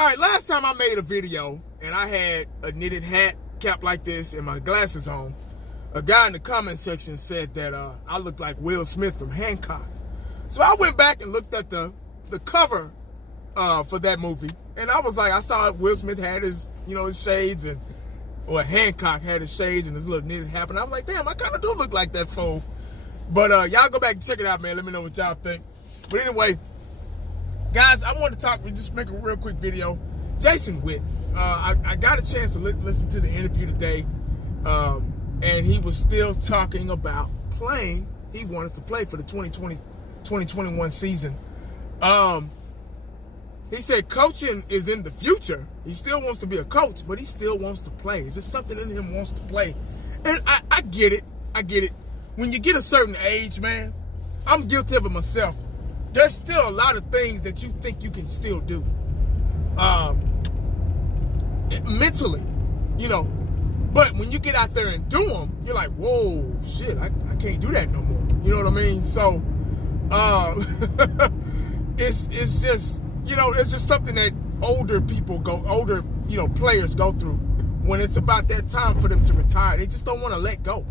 All right, last time I made a video and I had a knitted hat cap like this and my glasses on, a guy in the comment section said that I looked like Will Smith from Hancock. So I went back and looked at the cover for that movie, and I was like, I saw Will Smith had his, his shades, or Hancock had his shades and his little knitted hat, and I was like, damn, I kind of do look like that fool. But y'all go back and check it out, man. Let me know what y'all think. But anyway, guys, I want to talk, just make a real quick video. Jason Witten, I got a chance to listen to the interview today, and he was still talking about playing. He wanted to play for the 2020-2021 season. He said coaching is in the future. He still wants to be a coach, but he still wants to play. It's just something in him wants to play. And I get it. I get it. When you get a certain age, man, I'm guilty of it myself. There's still a lot of things that you think you can still do. Mentally, But when you get out there and do them, you're like, whoa, shit, I can't do that no more. You know what I mean? So, it's just, it's just something that older players go through when it's about that time for them to retire. They just don't want to let go.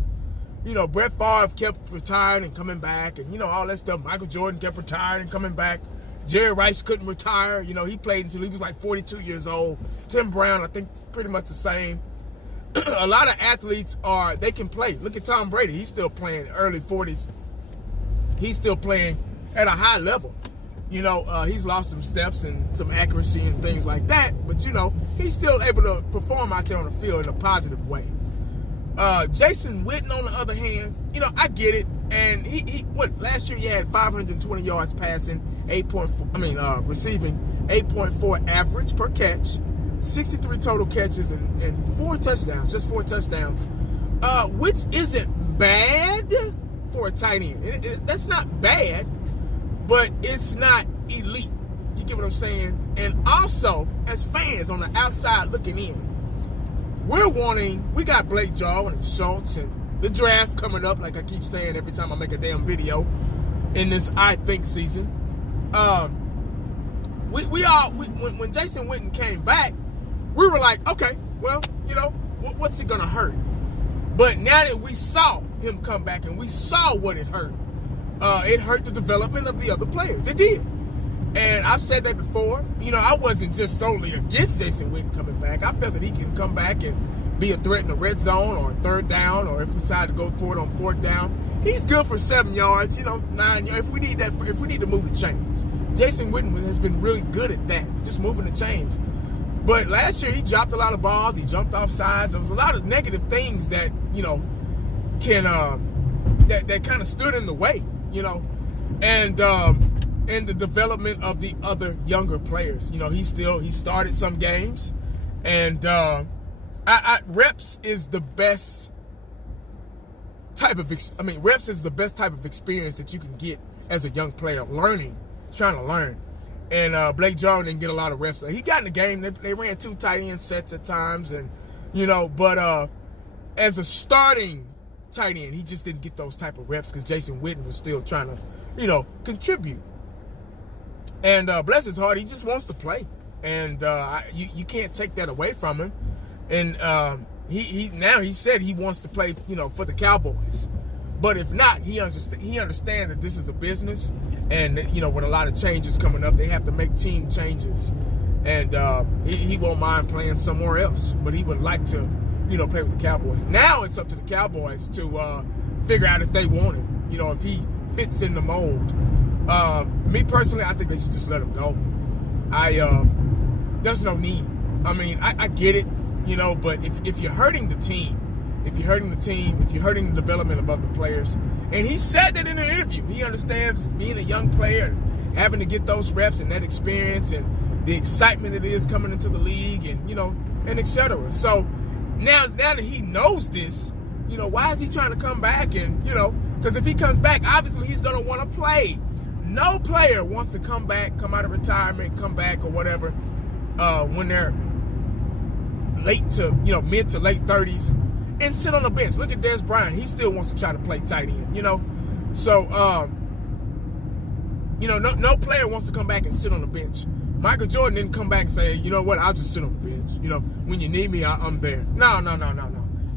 Brett Favre kept retiring and coming back, and all that stuff. Michael Jordan kept retiring and coming back. Jerry Rice couldn't retire. He played until he was like 42 years old. Tim Brown, I think, pretty much the same. A lot of athletes they can play. Look at Tom Brady. He's still playing early 40s. He's still playing at a high level. He's lost some steps and some accuracy and things like that, but he's still able to perform out there on the field in a positive way. Jason Witten, on the other hand, I get it. And he last year he had 520 yards passing, receiving, 8.4 average per catch, 63 total catches, and 4 touchdowns, just 4 touchdowns, which isn't bad for a tight end. That's not bad, but it's not elite. You get what I'm saying? And also, as fans on the outside looking in, we got Blake Jarwin and Schultz and the draft coming up, like I keep saying every time I make a damn video in this I Think season. When Jason Witten came back, we were like, okay, well, what's it gonna hurt? But now that we saw him come back and we saw what it hurt the development of the other players. It did. And I've said that before. I wasn't just solely against Jason Witten coming back. I felt that he can come back and be a threat in the red zone or third down, or if we decide to go for it on fourth down. He's good for 7 yards, 9 yards. If we need to move the chains. Jason Witten has been really good at that, just moving the chains. But last year he dropped a lot of balls. He jumped off sides. There was a lot of negative things that, that kind of stood in the way, and the development of the other younger players. He started some games, and reps is the best type of reps is the best type of experience that you can get as a young player, trying to learn. And Blake Jarwin didn't get a lot of reps. He got in the game. They ran 2 tight end sets at times, and but as a starting tight end, he just didn't get those type of reps because Jason Witten was still trying to contribute. And bless his heart, he just wants to play, and you can't take that away from him. And he said he wants to play, for the Cowboys. But if not, he understands that this is a business, and with a lot of changes coming up, they have to make team changes, and he won't mind playing somewhere else. But he would like to, play with the Cowboys. Now it's up to the Cowboys to figure out if they want him, if he fits in the mold. Me personally, I think they should just let him go. There's no need. I get it, but if you're hurting the team, if you're hurting the development of other players, and he said that in the interview, he understands being a young player and having to get those reps and that experience and the excitement it is coming into the league, and and etc. So now that he knows this, why is he trying to come back? And because if he comes back, obviously he's going to want to play. No player wants to come back, come out of retirement, come back or whatever, when they're late to, mid to late 30s and sit on the bench. Look at Des Bryant. He still wants to try to play tight end, So, no player wants to come back and sit on the bench. Michael Jordan didn't come back and say, you know what, I'll just sit on the bench. You know, when you need me, I'm there. No.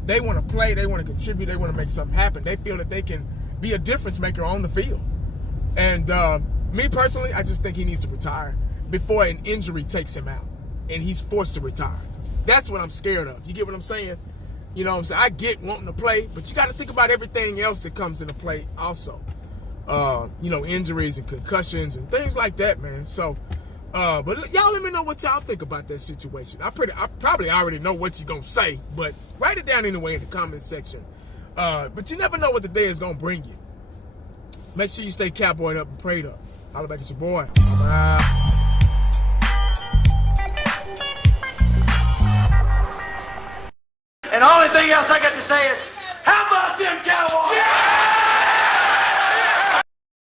They want to play. They want to contribute. They want to make something happen. They feel that they can be a difference maker on the field. And me personally, I just think he needs to retire before an injury takes him out and he's forced to retire. That's what I'm scared of. You get what I'm saying? You know what I'm saying? I get wanting to play, but you got to think about everything else that comes into play also. You know, injuries and concussions and things like that, man. So, but y'all let me know what y'all think about that situation. I probably already know what you're going to say, but write it down anyway in the comment section. But you never know what the day is going to bring you. Make sure you stay cowboyed up and prayed up. Holla back at your boy. Bye. And the only thing else I got to say is,